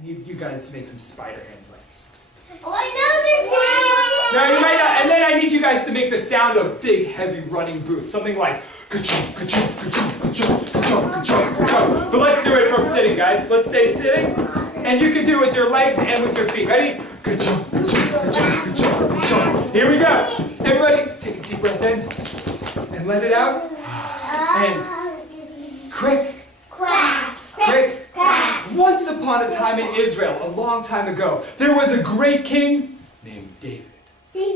I need you guys to make some spider hands like this. Oh, I know this No, you might not. And then I need you guys to make the sound of big, heavy running boots. Something like ka-chunk, ka-chunk, ka-chunk, ka-chunk, ka-chunk, ka-chunk, ka-chunk. But let's do it from sitting, guys. Let's stay sitting. And you can do it with your legs and with your feet. Ready? Ka-chunk, ka-chunk, ka-chunk, ka-chunk, ka-chunk. Here we go. Everybody, take a deep breath in and let it out. And crick, Quack. crick. Quack. Once upon a time in Israel, a long time ago, there was a great king named David.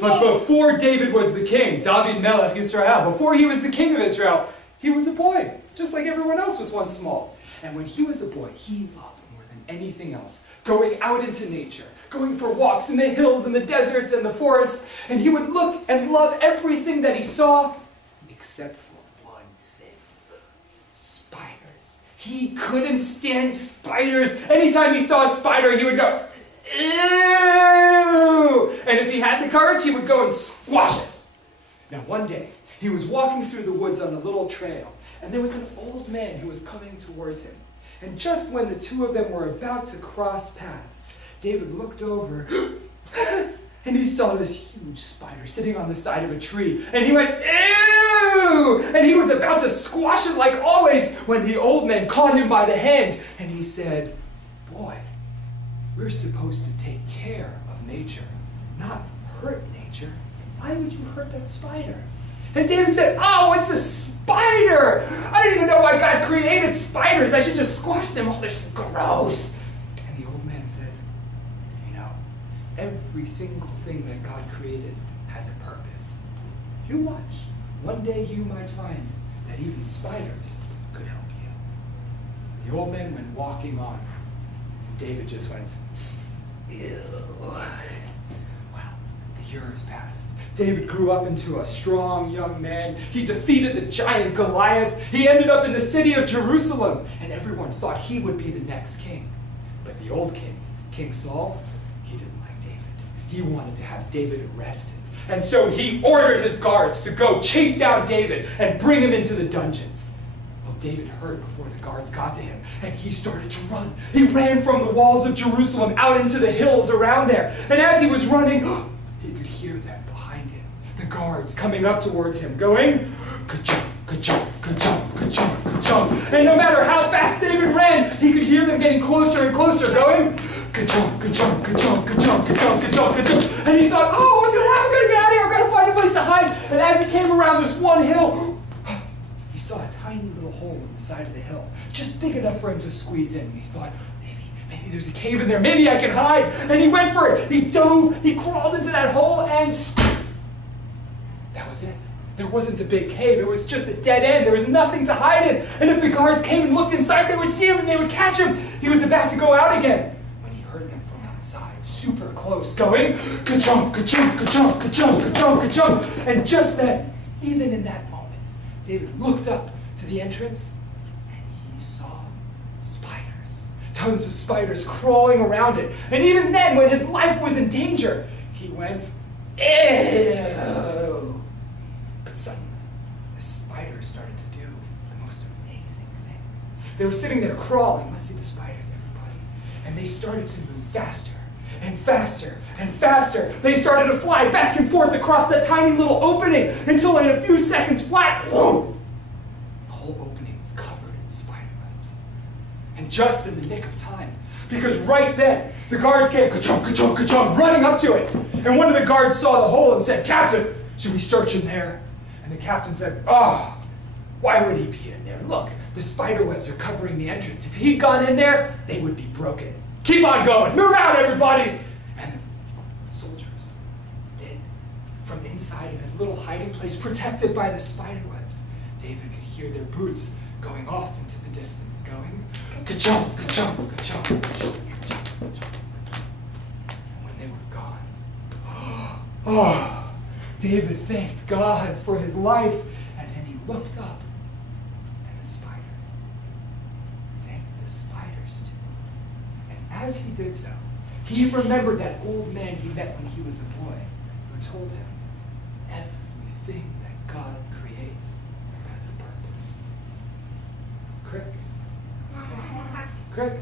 But before David was the king, David Melech Yisrael, before he was the king of Israel, he was a boy, just like everyone else was once small. And when he was a boy, he loved more than anything else going out into nature, going for walks in the hills and the deserts and the forests, and he would look and love everything that he saw, except for one thing: spiders. He couldn't stand spiders. Anytime he saw a spider, he would go, ew! And if he had the courage, he would go and squash it. Now one day, he was walking through the woods on a little trail, and there was an old man who was coming towards him. And just when the two of them were about to cross paths, David looked over, and he saw this huge spider sitting on the side of a tree, and he went, ew! And he was about to squash it like always, when the old man caught him by the hand, and he said, boy, we're supposed to take care of nature, not hurt nature. Why would you hurt that spider? And David said, oh, it's a spider! I don't even know why God created spiders. I should just squash them. Oh, they're so gross. And the old man said, you know, every single thing that God created has a purpose. You watch. One day you might find that even spiders could help you. The old man went walking on. David just went, ew. Well, the years passed. David grew up into a strong young man. He defeated the giant Goliath. He ended up in the city of Jerusalem, and everyone thought he would be the next king. But the old king, King Saul, he didn't like David. He wanted to have David arrested. And so he ordered his guards to go chase down David and bring him into the dungeons. Well, David heard before the guards got to him, and he started to run. He ran from the walls of Jerusalem out into the hills around there. And as he was running, he could hear them behind him. The guards coming up towards him, going, ka-chunk, ka-chunk, ka-chunk, ka-chunk, ka-chunk. And no matter how fast David ran, he could hear them getting closer and closer, going, ka-chunk, ka-chunk, ka-chunk, ka-chunk, ka-chunk, ka-chunk, ka-chunk. And he thought, oh, what's going to happen? I'm going to get out of here. I've got to find a place to hide. And as he came around this one hill, he saw a tiny little hole in the side of the hill, just big enough for him to squeeze in. And he thought, maybe there's a cave in there. Maybe I can hide. And he went for it. He dove. He crawled into that hole, and that was it. There wasn't a big cave. It was just a dead end. There was nothing to hide in. And if the guards came and looked inside, they would see him and they would catch him. He was about to go out again when he heard them from outside, super close, going, ka-chunk, ka-chunk, ka-chunk, ka-chunk, ka-chunk, ka-chunk. And just then, even in that moment, David looked up to the entrance, and he saw spiders. Tons of spiders crawling around it. And even then, when his life was in danger, he went, ew. But suddenly, the spiders started to do the most amazing thing. They were sitting there crawling. Let's see the spiders, everybody. And they started to move faster and faster and faster. They started to fly back and forth across that tiny little opening until in a few seconds, flat, whoom, the whole opening was covered in spider webs. And just in the nick of time, because right then, the guards came, ka-chunk, ka-chunk, ka-chunk, running up to it. And one of the guards saw the hole and said, Captain, should we search in there? And the captain said, oh, why would he be in there? Look, the spider webs are covering the entrance. If he'd gone in there, they would be broken. Keep on going. Move out, everybody. And the soldiers did. From inside of his little hiding place, protected by the spider webs, David could hear their boots going off into the distance, going, ka-chunk, ka-chunk, ka-chunk, ka-chunk, ka-chunk, ka-chunk. And when they were gone, oh, David thanked God for his life, and then he looked up, and the spiders thanked the spiders too. And as he did so, he remembered that old man he met when he was a boy, who told him, everything that God creates has a purpose. Crick? Crick?